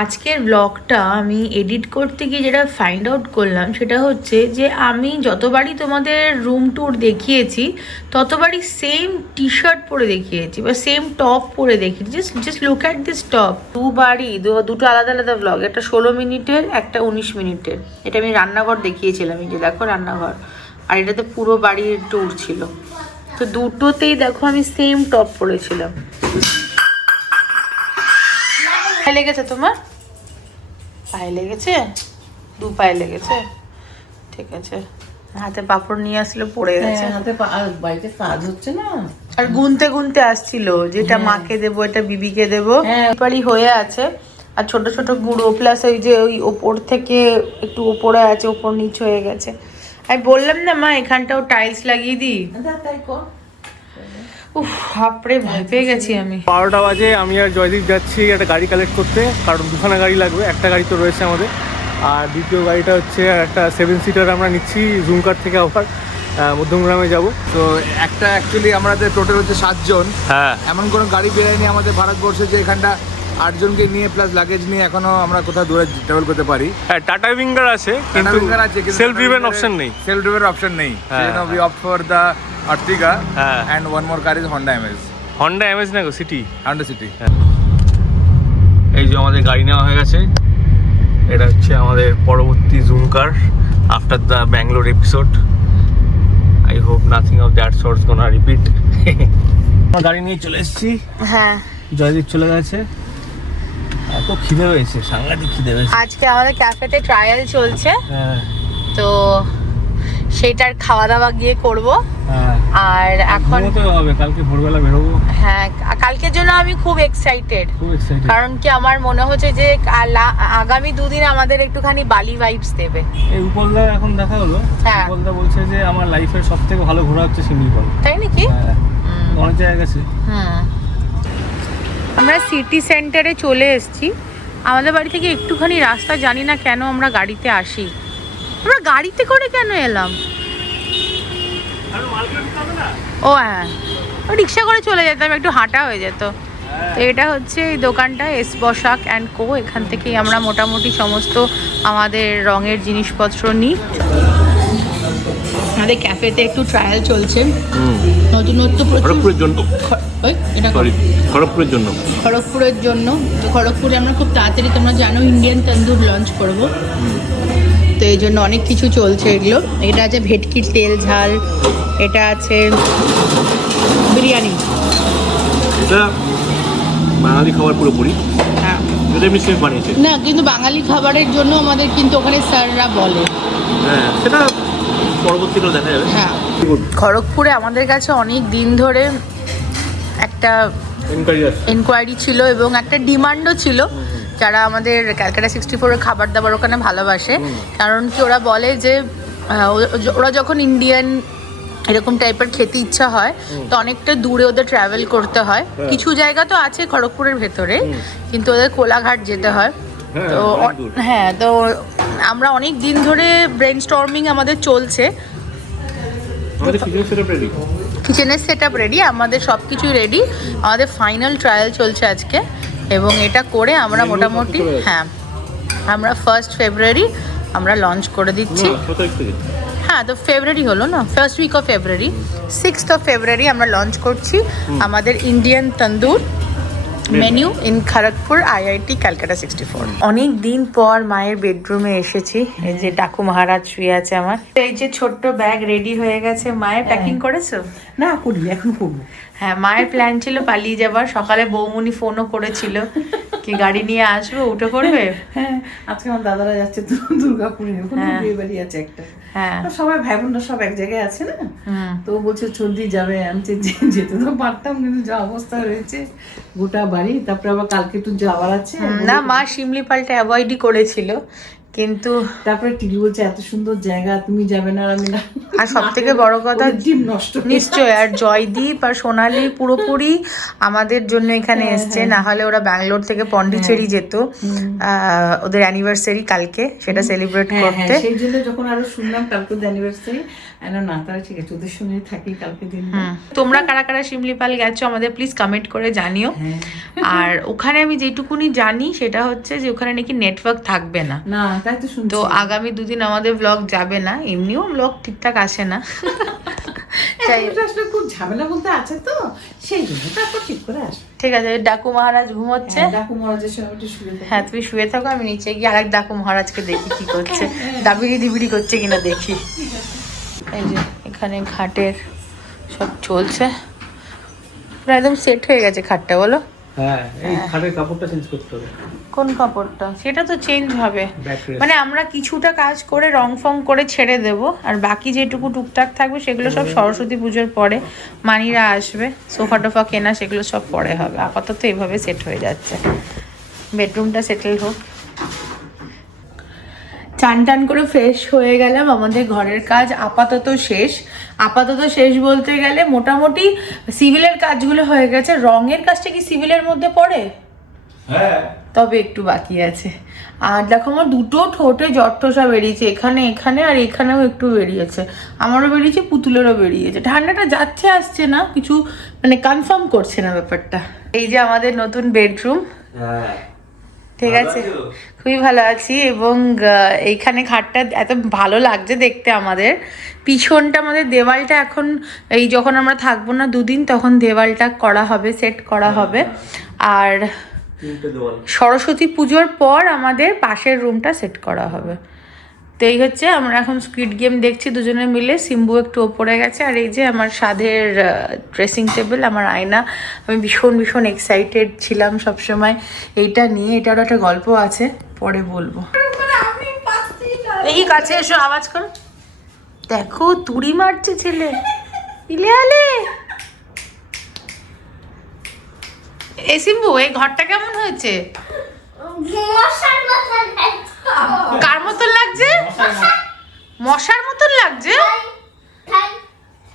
আজকের ব্লগটা আমি এডিট করতে গিয়ে যেটা ফাইন্ড আউট করলাম সেটা হচ্ছে যে আমি যতবারই তোমাদের রুম ট্যুর দেখিয়েছি, ততবারই সেম টি শার্ট পরে দেখিয়েছি বা সেম টপ পরে দেখিয়েছি। Just just look at this top দুবারই দুটো আলাদা আলাদা ব্লগ একটা ষোলো মিনিটের, একটা উনিশ মিনিটের। এটা আমি রান্নাঘর দেখিয়েছিলাম, এই যে দেখো রান্নাঘর। আর এটাতে পুরো বাড়ির ট্যুর ছিল। তো দুটোতেই দেখো আমি সেম টপ পরেছিলাম। পায়ে লেগেছে তোমার? পায়ে লেগেছে? দু পায়ে লেগেছে? ঠিক আছে। হাতে পাপড় নিয়ে আসলে পড়ে গেছে। হ্যাঁ, হাতে আর বাড়িতে কাজ হচ্ছে না? আর গুনতে গুনতে আসছিল যেটা মাকে দেবো এটা বিবিকে দেবো। হ্যাঁ। এবারই হয়ে আছে। আর ছোট ছোট গুঁড়ো প্লাস ওই যে ওই ওপর থেকে একটু ওপরে আছে ওপর নিচ হয়ে গেছে। আমি বললাম না মা এখানটাও টাইলস লাগিয়ে দিই। তাই কর। উফ বাপরে ভয় পেয়ে গেছি আমি। বারোটা বাজে আমি আর জয়দীপ যাচ্ছি একটা গাড়ি কালেক্ট করতে কারণ দুখানা গাড়ি লাগবে একটা গাড়ি তো রয়েছে আমাদের। আর দ্বিতীয় গাড়িটা হচ্ছে একটা সেভেন সিটার আমরা নিচ্ছি জুমকার থেকে আবার মধ্যমগ্রামে যাব। তো একটা অ্যাকচুয়ালি আমাদের টোটাল হচ্ছে সাতজন। হ্যাঁ। এমন কোনো গাড়ি বেরোয়নি আমাদের ভারতবর্ষে যে এখানটা আটজনকে নিয়ে প্লাস লাগেজ নিয়ে এখনও আমরা কোথাও দূরে ট্রাভেল করতে পারি। হ্যাঁ টাটা উইঙ্গার আছে কিন্তু সেলফ ড্রিভেন অপশন নেই সেলফ ড্রিভেন অপশন নেই। হ্যাঁ, সেজন্য we. Opt for the Ertiga হ্যাঁ। And one more car is Honda Amaze Honda Amaze না গো সিটি হন্ডা সিটি এই যে আমাদের গাড়ি নেওয়া হয়ে গেছে এটা হচ্ছে আমাদের পরবর্তী Zoom car after the Bangalore episode I hope nothing of that sorts gonna repeat আমার গাড়ি নিয়ে চলে এসেছি। হ্যাঁ। জয়দীপ চলে গেছে। এত খিদে হয়েছে সাংঘাতিক খিদে হয়েছে আজকে আমাদের ক্যাফেতে ট্রায়াল চলছে। হ্যাঁ। তো সেটার খাওয়া দাওয়া গিয়ে করব। হ্যাঁ। আর এখন হবে কালকে ভোরবেলা বেরোবো। হ্যাঁ কালকের জন্য আমি খুব এক্সাইটেড কারণ কি আমার মনে হচ্ছে যে আগামী দুদিন আমাদের একটুখানি বালি ভাইবস দেবে। এই উপলদা এখন দেখা হলো। হ্যাঁ। উপলদা বলছে যে আমার লাইফের সব থেকে ভালো ঘোরা হচ্ছে শিমলিপাল তাই নাকি? হ্যাঁ। অনেক জায়গায় গেছে। হুম। আমরা সিটি সেন্টারে চলে এসেছি। আমাদের বাড়ি থেকে একটুখানি রাস্তা জানি না কেন আমরা গাড়িতে আসি। আমরা গাড়িতে করে কেন এলাম? ও হ্যাঁ ও রিক্সা করে চলে যেতাম একটু হাঁটা হয়ে যেত। তো এটা হচ্ছে এই দোকানটা এস বসাক অ্যান্ড কো এখান থেকেই আমরা মোটামুটি সমস্ত আমাদের রঙের জিনিসপত্র নিই। আমাদের ক্যাফেতে একটু ট্রায়াল চলছে। নতুনত্ব খড়গপুরের জন্য। ওই, এটা সরি খড়গপুরের জন্য। খড়গপুরের জন্য। তো খড়গপুরে আমরা খুব তাড়াতাড়ি তোমরা জানো ইন্ডিয়ান তন্দুর লঞ্চ করব। তো এই জন্য অনেক কিছু চলছে এগুলো। এটা আছে ভেটকির তেল ঝাল এটা আছে বিরিয়ানি। এটা বাঙালি খাবার পুরোপুরি। হ্যাঁ। এমনি সেফ বানিয়েছে। না কিন্তু বাঙালি খাবারের জন্য আমাদের কিন্তু ওখানে স্যাররা বলে। হ্যাঁ সেটা পরবর্তীকালে দেখা যাবে। হ্যাঁ। খড়গপুরে আমাদের কাছে অনেক দিন ধরে একটা এনকোয়ারি ছিল এবং একটা ডিমান্ডও ছিল। যারা আমাদের ক্যালকাটা সিক্সটি ফোরের খাবার দাবার ওখানে ভালোবাসে কারণ কি ওরা বলে যে ওরা যখন ইন্ডিয়ান এরকম টাইপের খেতে ইচ্ছা হয় তো অনেকটা দূরে ওদের ট্রাভেল করতে হয়। কিছু জায়গা তো আছে খড়গপুরের ভেতরে কিন্তু ওদের কোলাঘাট যেতে হয়। হ্যাঁ, তো। হ্যাঁ তো আমরা অনেক দিন ধরে ব্রেন স্টর্মিং আমাদের চলছে কিচেনের সেট আপ রেডি আমাদের সব কিছুই রেডি আমাদের ফাইনাল ট্রায়াল চলছে আজকে। এবং এটা করে আমরা মোটামুটি হ্যাঁ আমরা ফার্স্ট ফেব্রুয়ারি আমরা লঞ্চ করে দিচ্ছি। হ্যাঁ তো ফেব্রুয়ারি হলো না first week of February sixth of February আমরা লঞ্চ করছি আমাদের Indian tandoor menu in Kharagpur IIT Calcutta sixty four অনেক দিন পর মায়ের বেডরুমে এসেছি এই যে ডাকু মহারাজ শুয়ে আছে আমার। এই যে ছোট্ট ব্যাগ রেডি হয়ে গেছে মায়ের প্যাকিং করেছ? না করি এখন করব। হ্যাঁ মায়ের প্ল্যান ছিল পালিয়ে যাবার। সকালে বৌমনি ফোনও করেছিল কি গাড়ি নিয়ে আসবে উঠে পড়বে? হ্যাঁ আজকে আমার দাদারা যাচ্ছে তো দুর্গাপুরে ওখানে হ্যাঁ। বিয়ে বাড়ি আছে একটা। হ্যাঁ। সবাই ভাই বোনরা সব এক জায়গায় আছে না? তো বলছে চন্দি যাবে আমি যেতে তো পারতাম কিন্তু যা অবস্থা রয়েছে গোটা বাড়ি তারপরে আবার কালকে একটু যাওয়ার আছে না মা শিমলি পাল্টা অ্যাভয়েডই করেছিল কিন্তু তারপরে টিভি বলছে এত সুন্দর জায়গা তুমি যাবে না? আমি না আর সব থেকে বড় কথা হয়ে নিশ্চয় আর জয়দীপ আর সোনালি পুরোপুরি আমাদের জন্য এখানে এসছে না হলে ওরা ব্যাঙ্গালোর থেকে পন্ডিচেরি যেত। আহ, ওদের অ্যানিভার্সারি কালকে সেটা সেলিব্রেট হ্যাঁ করতে। হ্যাঁ সেই জন্য যখন আরও শুনলাম কালকে অ্যানিভার্সারি না তাহলে ঠিক আছে ওদের সঙ্গে থাকি কালকে দিন হুম। তোমরা কারা কারা শিমলিপাল গেছো আমাদের প্লিজ কমেন্ট করে জানিও। হ্যাঁ। আর ওখানে আমি যেটুকুনি জানি সেটা হচ্ছে যে ওখানে নাকি নেটওয়ার্ক থাকবে না। না তাই তো তো আগামী দুদিন আমাদের ব্লগ যাবে না এমনিও ব্লগ ঠিকঠাক আসে না। খুব ঝামেলা বলতে আছে তো সেই জন্য তারপর ঠিক করে আসবে। ঠিক আছে ডাকু মহারাজ ঘুমোচ্ছে। হ্যাঁ, ডাকু মহারাজের সঙ্গে একটু শুয়ে হ্যাঁ তুমি শুয়ে থাকো আমি নিচে গিয়ে আরেক ডাকু মহারাজকে দেখি কি করছে। দাবিড়ি দিবিড়ি করছে কিনা দেখি। এই যে এখানে ঘাটের সব চলছে। পুরো একদম সেট হয়ে গেছে খাটটা বলো। হ্যাঁ এই খাটের কাপড়টা চেঞ্জ করতে হবে। কোন কাপড়টা? সেটা তো চেঞ্জ হবে। মানে আমরা কিছুটা কাজ করে রং ফং করে ছেড়ে দেব আর বাকি যেটুকু টুকটাক থাকবে সেগুলো সব সরস্বতী পুজোর পরে মানিরা আসবে সোফা টোফা কেনা সেগুলো সব পরে হবে। আপাতত এইভাবে সেট হয়ে যাচ্ছে। বেডরুমটা সেটেল হোক। চান টান করে ফ্রেশ হয়ে গেলাম। আমাদের ঘরের কাজ আপাতত শেষ। আপাতত শেষ বলতে গেলে মোটামুটি সিভিলের কাজগুলো হয়ে গেছে। রঙের কাজটা কি সিভিলের মধ্যে পড়ে? হ্যাঁ। তবে একটু বাকি আছে। আর দেখো আমার দুটো ঠোঁটে জট্টসা বেরিয়েছে এখানে এখানে আর এখানেও একটু বেরিয়েছে। আমারও বেরিয়েছে পুতুলেরও বেরিয়েছে। ঠান্ডাটা যাচ্ছে আসছে না কিছু মানে কনফার্ম করছে না ব্যাপারটা। এই যে আমাদের নতুন বেডরুম ঠিক আছে। খুবই ভালো আছি এবং এইখানে ঘাটটা এত ভালো লাগছে দেখতে আমাদের। পিছনটা আমাদের দেওয়ালটা এখন এই যখন আমরা থাকব না দুদিন তখন দেওয়ালটা করা হবে সেট করা হবে। আর সরস্বতী পুজোর পর আমাদের পাশের রুমটা সেট করা হবে। তো এই হচ্ছে আমরা এখন স্কুইড গেম দেখছি, দুজনে মিলে। সিম্বু একটু ওপরে গেছে আর এই যে আমার স্বাদের ড্রেসিং টেবিল আমার আয়না। আমি ভীষণ ভীষণ এক্সাইটেড ছিলাম সবসময় এইটা নিয়ে। এটারও একটা গল্প আছে, পরে বলব। এই কাছে এসো, আওয়াজ কর। দেখো, তুড়ি মারছে ছেলে। ইলে আলে এ সিম্বু, এই ঘরটা কেমন হয়েছে। কার মতন লাগছে? মশার মতন লাগছে?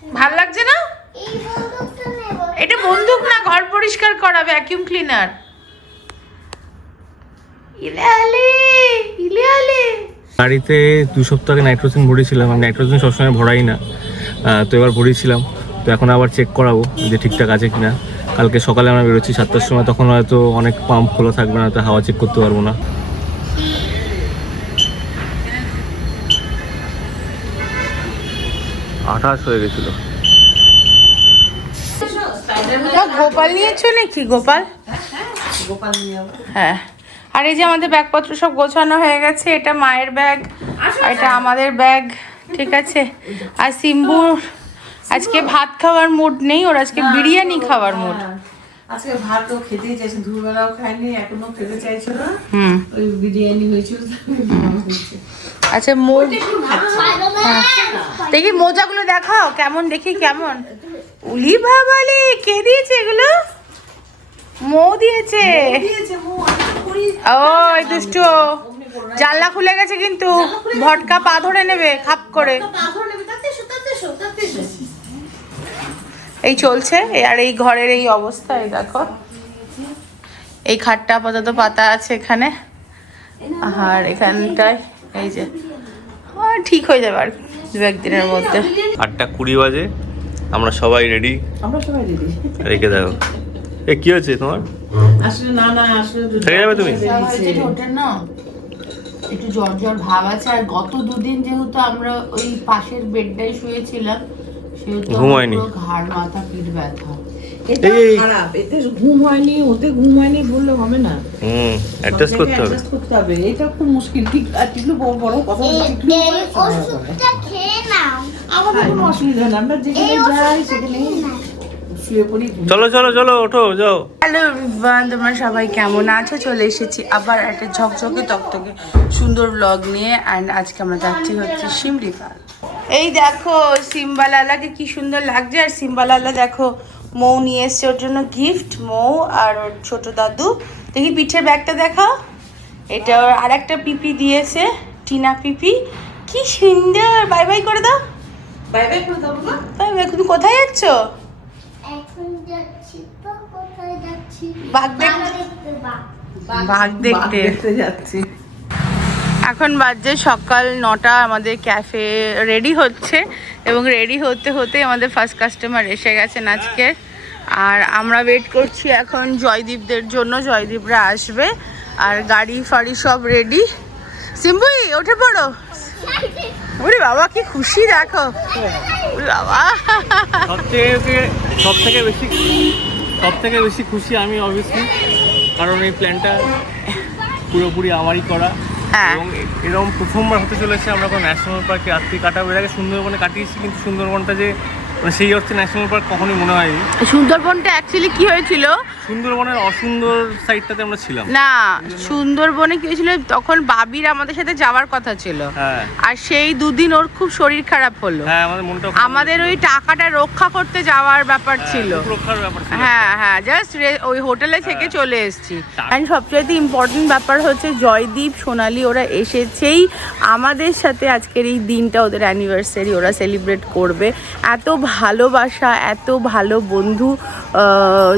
ভালো লাগছে না? এটা বন্দুক না ঘর পরিষ্কার করা ভ্যাকিউম ক্লিনার ইলে দু সপ্তাহ আগে নাইট্রোজেন ভরেছিলাম আমি নাইট্রোজেন সবসময় ভরাই না। তো এবার ভরেছিলাম তো এখন আবার চেক করাবো যে ঠিকঠাক আছে কিনা। কালকে সকালে আমরা বেরোচ্ছি সাতটার সময়, তখন হয়তো অনেক পাম্প খোলা থাকবে না তো হাওয়া চেক করতে পারব না। আঠাশ হয়ে গেছিল। গোপাল নিয়েছো নাকি? গোপাল? গোপাল হ্যাঁ। আর এই যে আমাদের ব্যাগপত্র সব গোছানো হয়ে গেছে এটা মায়ের ব্যাগ এটা আমাদের ব্যাগ ঠিক আছে? আর সিম্বুর আজকে ভাত খাওয়ার মুড নেই ওর আজকে বিরিয়ানি খাওয়ার মুড। আজকে ভাতও খেতেই চাইছে দুবেলাও খায়নি এখনও খেতে চাইছে না। ওই বিরিয়ানি হয়েছিল আচ্ছা স্পাইডারম্যান দেখি মোজাগুলো দেখাও কেমন দেখি কেমন? উলি বাবালে কে দিয়েছে এগুলো? মৌ দিয়েছে। ও এই দুষ্টু জানলা খুলে গেছে কিন্তু ভটকা পা ধরে নেবে খাপ করে। এই চলছে আর এই ঘরের এই অবস্থা এই দেখো। এই খাটটা আপাতত পাতা আছে এখানে। আর এখানটায় এই যে। ঠিক হয়ে যাবে আর দু একদিনের মধ্যে। আটটা কুড়ি বাজে আমরা সবাই রেডি আমরা সবাই রেডি রেখে দেখো এ কি হয়েছে তোমার? আসলে না না আসলে থেকে যাবে তুমি? না। একটু জ্বর জ্বর ভাব আছে। আর গত দুদিন যেহেতু আমরা ওই পাশের বেডটাই শুয়েছিলাম সেহেতু ঘুমায়নি। ঘাড় মাথা পিঠ ব্যথা। এটা খারাপ এতে ঘুম হয়নি ওতে ঘুম হয়নি বললে হবে না। হুম অ্যাডজাস্ট করতে হবে। অ্যাডজাস্ট করতে হবে এটা খুব মুশকিল ঠিক আর টিকলু বড় বড় কথা টিকলু এই বলে সবাই বলে। ওষুধটা খেয়ে নাও। আমাদের কোনো অসুবিধা না আমরা যেখানে যাই সেখানে খেয়ে নাও। শুয়ে পড়ি ঘুম চলো চলো চলো ওঠো যাও। হ্যালো এভরিওয়ান তোমরা সবাই কেমন আছো? চলে এসেছি আবার একটা ঝকঝকে তকতকে সুন্দর ব্লগ নিয়ে অ্যান্ড আজকে আমরা যাচ্ছি হচ্ছে শিমলিপাল এই দেখো সিম্বালালাকে কি সুন্দর লাগছে আর সিম্বালালা দেখো মৌ নিয়ে এসছে ওর জন্য গিফট মৌ আর ওর ছোট দাদু। দেখি পিঠের ব্যাগটা দেখাও। এটা ওর আর একটা পিপি দিয়েছে টিনা পিপি। কি সুন্দর। বাই বাই করে দাও। বাই বাই করে দাও বাই বাই তুমি কোথায় যাচ্ছ? এখন যাচ্ছি তো কোথায় যাচ্ছি? বাঘ দেখ- বাঘ দেখতে। বাঘ। দেখতে যাচ্ছি। এখন বাজছে সকাল নটা, আমাদের ক্যাফে রেডি হচ্ছে এবং রেডি হতে হতে আমাদের ফার্স্ট কাস্টমার এসে গেছেন আজকে। আর আমরা ওয়েট করছি এখন জয়দীপদের জন্য, জয়দীপরা আসবে। আর গাড়ি ফাড়ি সব রেডি সিম্বুই ওঠে পড়ো। ওরে বাবা, কি খুশি দেখো। বাবা। সব থেকে বেশি সব থেকে বেশি খুশি আমি অবভিয়াসলি কারণ এই প্ল্যানটা পুরোপুরি আমারই করা। এবং এরকম প্রথমবার হতে চলেছে। আমরা কোনো ন্যাশনাল পার্কে রাত্রি কাটাবো এর আগে সুন্দরবনে কাটিয়েছি, কিন্তু সুন্দরবনটা যে মানে সেই অর্থে ন্যাশনাল পার্ক কখনোই মনে হয়নি। সুন্দরবনটা অ্যাকচুয়ালি কি হয়েছিল? সুন্দরবনের অসুন্দর সাইডটাতে আমরা ছিলাম। না সুন্দরবনে কি হয়েছিল তখন বাবির আমাদের সাথে যাওয়ার কথা ছিল। হ্যাঁ। আর সেই দুদিন ওর খুব শরীর খারাপ হলো। হ্যাঁ আমাদের মনটা আমাদের ওই টাকাটা রক্ষা করতে যাওয়ার ব্যাপার ছিল। রক্ষার ব্যাপার হ্যাঁ হ্যাঁ জাস্ট ওই হোটেলে থেকে হ্যাঁ। চলে এসেছি। অ্যান্ড সবচাইতে ইম্পর্টেন্ট ব্যাপার হচ্ছে জয়দীপ সোনালি ওরা এসেছেই আমাদের সাথে আজকের এই দিনটা ওদের অ্যানিভার্সারি ওরা সেলিব্রেট করবে। এত ভালোবাসা এত ভালো বন্ধু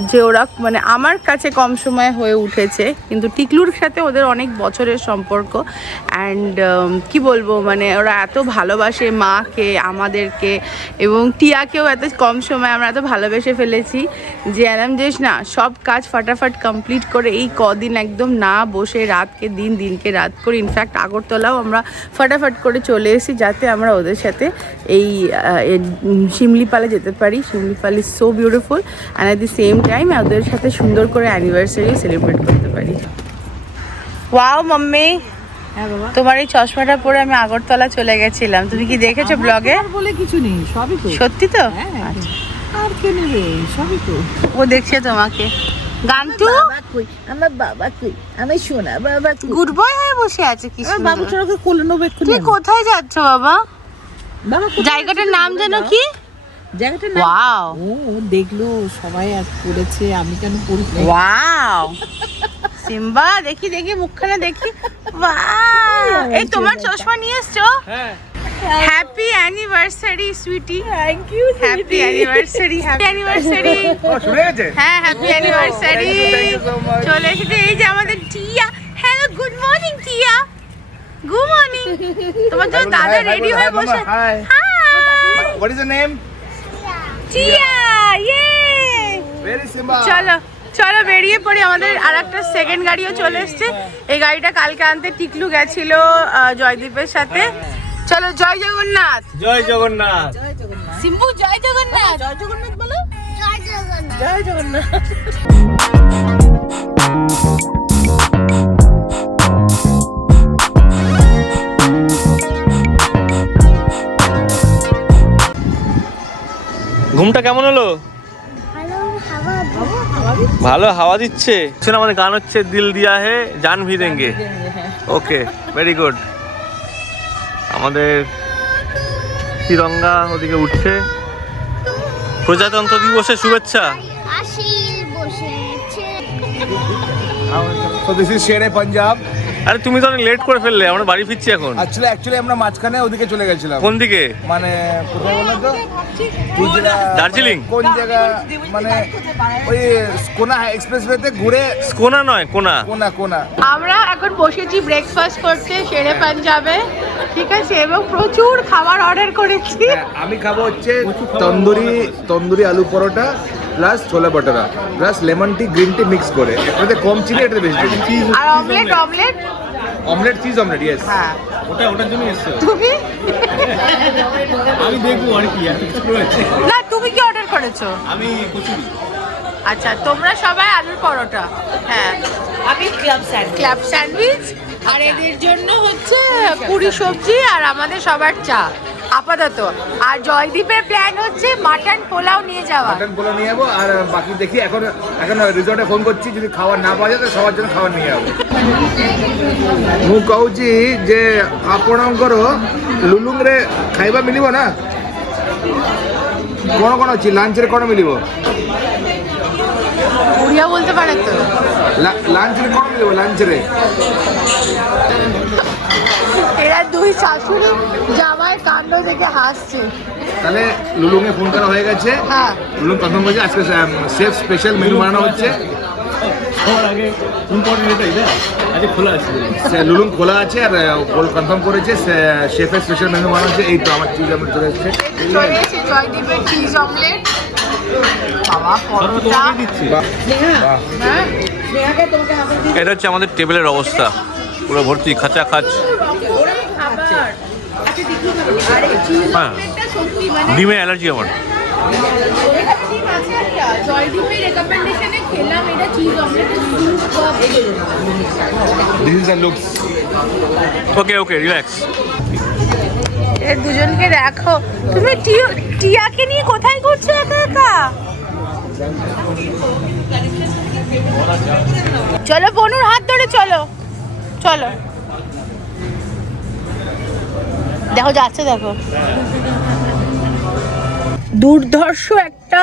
যে ওরা মানে আমার কাছে কম সময় হয়ে উঠেছে, কিন্তু টিকলুর সাথে ওদের অনেক বছরের সম্পর্ক। অ্যান্ড কি বলব মানে ওরা এত ভালোবাসে মাকে, আমাদেরকে, এবং টিয়াকেও এত কম সময় আমরা এত ভালোবেসে ফেলেছি যে অ্যালাম যেস না, সব কাজ ফাটাফাট কমপ্লিট করে এই কদিন একদম না বসে রাতকে দিন, দিনকে রাত করে ইনফ্যাক্ট আগরতলাও আমরা ফাটাফাট করে চলে এসেছি যাতে আমরা ওদের সাথে এই শিমলিপালে যেতে পারি। Simlipal is so beautiful and at the same time ওদের সাথে সুন্দর করে অ্যানিভার্সারি সেলিব্রেট করতে পারি। ওয়াও মাম্মি হ্যাঁ তোমার এই চশমাটা পরে আমি আগরতলা চলে গেছিলাম। তুমি কি দেখেছ ব্লগে আর বলে কিছু নেই সবই তো। সত্যি তো? হ্যাঁ আর কে নেবে? সবই তো। ও দেখছে তোমাকে। গান্তু বাবা কই? আমার বাবা কই? আমি শোনা বাবা কই? গুড বয় হয়ে বসে আছে কি আমার বাবু কোলে নেব তুমি কোথায় যাচ্ছ বাবা? বাবা জায়গাটার নাম যেন কি? জায়গাটার নাম? ওয়াও ও দেখল সবাই আর করেছে আমি কেন না? ওয়াও সিম্বা দেখি দেখি মুখখানা দেখি। ওয়াও এই তোমার চশমা নিয়ে এসছো? হ্যাঁ। Happy anniversary sweetie thank you happy anniversary happy anniversary হ্যাঁ হ্যাপি অ্যানিভার্সারি. চলে এসেছে এই যে আমাদের Tia. Hello good morning Tia. Good morning তোমার জন্য দাদা রেডি হয়ে বসে hi what is the name Tia ইয়ে চলো চলো বেরিয়ে পড়ি আমাদের আর একটা সেকেন্ড গাড়িও চলে এসছে। এই গাড়িটা কালকে আনতে টিকলু গেছিল জয়দীপের সাথে। চলো জয় জগন্নাথ। জয় জগন্নাথ। সিম্বু জয় জগন্নাথ। জয় জগন্নাথ বলো। জয় জগন্নাথ। জয় জগন্নাথ। ঘুমটা কেমন হলো? ভালো হাওয়া দিচ্ছে। শোনো আমাদের গান হচ্ছে দিল দিয়া হে জান ভি দেঙ্গে। ওকে ভেরি গুড আমাদের তিরঙ্গা ওদিকে উঠছে। প্রজাতন্ত্র দিবসের শুভেচ্ছা। So this is Shere Punjab আরে তুমি তো অনেক লেট করে ফেললে আমরা বাড়ি ফিরছি এখন। অ্যাকচুয়ালি অ্যাকচুয়ালি আমরা মাঝখানে ওদিকে চলে গেছিলাম। কোন দিকে? মানে কোথায় বললেন তো? গুজরাট দার্জিলিং? কোন জায়গা মানে ওই কোনা এক্সপ্রেসওয়েতে ঘুরে কোনা নয় কোনা। কোনা কোনা। আমরা এখন বসেছি ব্রেকফাস্ট করতে শেরে পাঞ্জাবে ঠিক আছে? এবং প্রচুর খাবার অর্ডার করেছি। হ্যাঁ, আমি খাব হচ্ছে তন্দুরি তন্দুরি আলু পরোটা প্লাস ছোলা বটারা plus lemon tea green tea mix করে। এটাতে কম চিনি এটাতে বেশি চিনি। আর omelette omelette omelette cheese omelette yes হ্যাঁ। ওটা ওটার জন্য এসছো? তুমি? আমি দেখব আর কি না তুমি কি অর্ডার করেছ? আমি কচুরি। আচ্ছা তোমরা সবাই আলুর পরোটা। হ্যাঁ। আমি ক্লাব স্যান্ড ক্ল্যাব স্যান্ডউইচ। আর এদের জন্য হচ্ছে পুরি সবজি আর আমাদের সবার চা। আপাতত আর জয়দীপের প্ল্যান হচ্ছে মাটন পোলাও নিয়ে যাওয়া মাটন পোলা নিয়ে যাবো আর বাকি দেখি এখন এখন রিসর্টে ফোন করছি যদি খাবার না পাওয়া যায় তো সবার জন্য খাবার নিয়ে যাবো ମୁଁ କହୁଛି ଯେ ଆପଣଙ୍କର ଲୁଲୁଙ୍ଗରେ ଖାଇବା ମିଳିବ ନା କ'ଣ କ'ଣ ଅଛି ଲଞ୍ଚରେ କ'ଣ ମିଳିବ উড়িয়া বলতে পারে তো? দেবো? লাঞ্চরে এরা দুই শাশুড়ি জামাই কাণ্ড দেখে হাসছে। তাহলে লুলুকে ফোন করা হয়ে গেছে। হ্যাঁ। লুলু প্রথম বলছে আজকে সেফ স্পেশাল মেনু বানানো হচ্ছে। খোলা আছে। খোলা আছে আর গোল কনফার্ম করেছে শেফের স্পেশাল মেনু বানাচ্ছে এই তো আমার চিজ আমার চলে এসছে। চিজ অমলেট হ্যাঁ দিয়ে এটা হচ্ছে আমাদের টেবিলের অবস্থা। পুরো ভর্তি খাঁচা খাচ। আচ্ছা হ্যাঁ। মানে ডিমে অ্যালার্জি আমার। জয়দীপের রেকমেন্ডেশনে খেলাম এর দুজনকে দেখো। তুমি টিয়াকে নিয়ে কোথায় ঘুরছো একা একা? চলো বনুর হাত ধরে চলো। চলো। দেখো যাচ্ছে দেখো। দুর্ধর্ষ একটা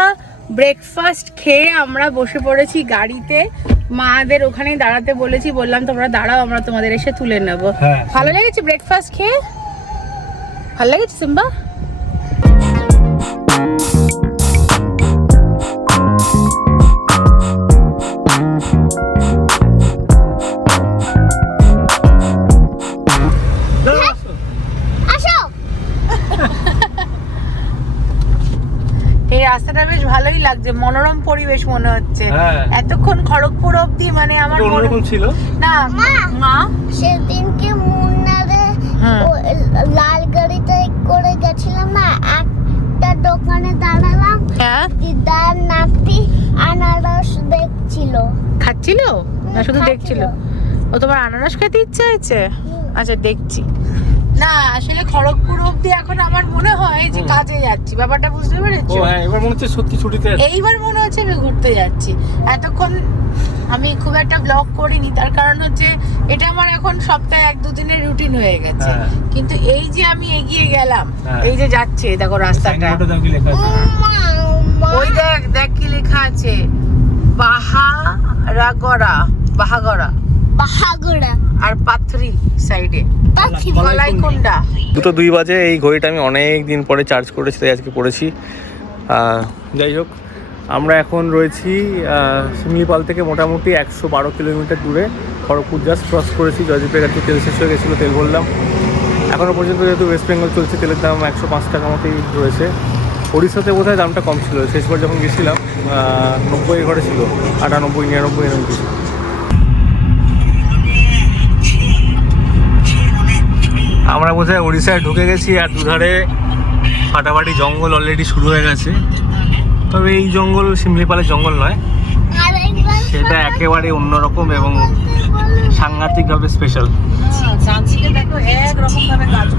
ব্রেকফাস্ট খেয়ে আমরা বসে পড়েছি গাড়িতে। মাদের ওখানে দাঁড়াতে বলেছি বললাম তোমরা দাঁড়াও আমরা তোমাদের এসে তুলে নেব। হ্যাঁ। ভালো লেগেছে ব্রেকফাস্ট খেয়ে? ভালো লেগেছে সিম্বা এই রাস্তাটা বেশ ভালোই লাগছে মনোরম পরিবেশ মনে হচ্ছে হ্যাঁ। এতক্ষণ খড়গপুর অবধি মানে আমার ছিল না মা। সেদিনকে লাল গাড়িতে করে গেছিলাম না একটা দোকানে দাঁড়ালাম হ্যাঁ। দিদার নাতি আনারস দেখছিল। খাচ্ছিল? না শুধু। দেখছিল? ও তোমার আনারস খেতে ইচ্ছে হয়েছে? আচ্ছা দেখছি। না আসলে খড়গপুর অবধি এখন আমার মনে হয় যে কাজে যাচ্ছি। ব্যাপারটা বুঝতে ও পেরেছ হ্যাঁ এবার মনে হচ্ছে সত্যি ছুটিতে এইবার মনে হচ্ছে আমি ঘুরতে যাচ্ছি। এতক্ষণ আমি খুব একটা ব্লগ করিনি তার কারণ হচ্ছে এটা আমার এখন সপ্তাহে এক দুদিনের রুটিন হয়ে গেছে। হ্যাঁ। কিন্তু এই যে আমি এগিয়ে গেলাম হ্যাঁ। এই যে যাচ্ছে দেখো রাস্তাটা। ওই দেখ দেখ কি লেখা আছে। বাহারাগড়া বাহাগড়া। বাহাগুড়া। আর পাথরি সাইডে দুটো দুই বাজে এই ঘড়িটা আমি অনেক দিন পরে চার্জ করেছি তাই আজকে পড়েছি। যাই হোক আমরা এখন রয়েছি আহ, শিমলিপাল থেকে মোটামুটি একশো বারো কিলোমিটার দূরে। খড়গপুর জাস্ট ক্রস করেছি জয়দীপের কাছে তেল শেষ হয়ে গেছিল তেল ভরলাম। এখনও পর্যন্ত যেহেতু ওয়েস্ট বেঙ্গল চলছে তেলের দাম একশো পাঁচ টাকা মতোই রয়েছে। ওড়িশাতে বোধহয় দামটা কম ছিল শেষবার যখন গেছিলাম নব্বই ঘরে ছিল আটানব্বই নিরানব্বই এরকম কিছু। আমরা বোধহয় উড়িষ্যায় ঢুকে গেছি আর দুধারে ফাটাফাটি জঙ্গল অলরেডি শুরু হয়ে গেছে। তবে এই জঙ্গল শিমলিপালের জঙ্গল নয়। সেটা একেবারে অন্যরকম এবং সাংঘাতিকভাবে স্পেশাল দেখো একরকম ভাবে গাছগুলো